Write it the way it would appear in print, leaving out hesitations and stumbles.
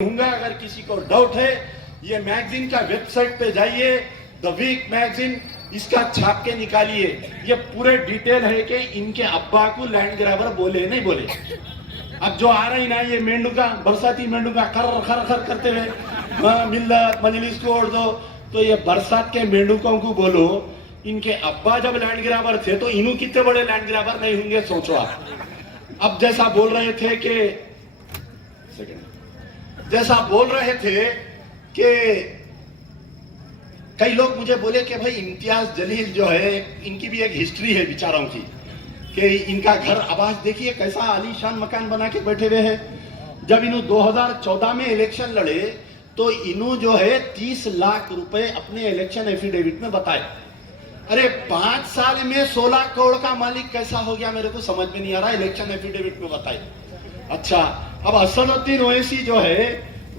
दूंगा। अगर किसी को डाउट है, ये मैगजीन का वेबसाइट पे जाइए, द वीक मैगजीन, इसका छाप के निकालिए। ये पूरे डिटेल है कि इनके अब्बा को लैंड ग्रैबर बोले नहीं बोले। अब जो आ रही ना ये मेंढुका, बरसाती मेंढुका खर खर खर करते हुए मिल्लत मजलिस को ओढ़ दो, तो ये बरसात के मेंढुकों को बोलो इनके अब्बा जब लैंड ग्रैबर थे तो इन्हों कितने बड़े लैंड ग्रैबर नहीं होंगे, सोचो आप। अब जैसा बोल रहे थे कि कई लोग मुझे बोले कि भाई इम्तियाज जलील जो है, इनकी भी एक हिस्ट्री है बेचारों की, कि इनका घर आवास देखिए कैसा आलीशान मकान बना के बैठे हुए हैं। जब इन्हों 2014 में इलेक्शन लड़े तो इन्हों जो है 30 लाख रुपए अपने इलेक्शन एफिडेविट में बताए। अरे 5 साल में 16 करोड़ का मालिक कैसा हो गया, मेरे को समझ में नहीं आ रहा। इलेक्शन एफिडेविट में बताए। अच्छा, अब असदुद्दीन ओवैसी जो है